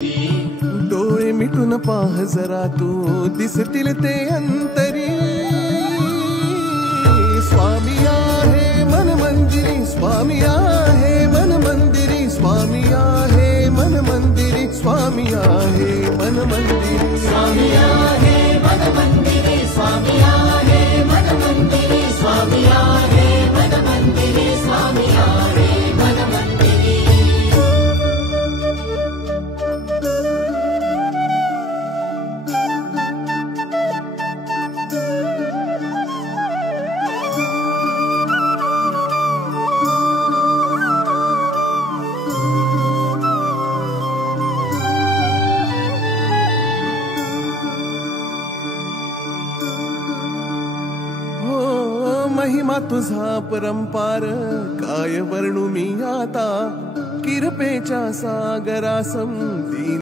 डोळे मिटून पाह जरा तू दिसतील ते अंतरी। स्वामी आहे मन मंदिरी, स्वामी आहे मन मंदिरी, स्वामी आहे मन मंदिरी, स्वामी आहे मन मंदिरी, स्वामी आहे मन मंदिरी, स्वामी आहे मन मंदिरी, स्वामी आहे मन मंदिरी, स्वामी आहे मन मंदिरी। महिमा तुझा परंपार काय वर्णू मी आता, किरपेच्या सागरासम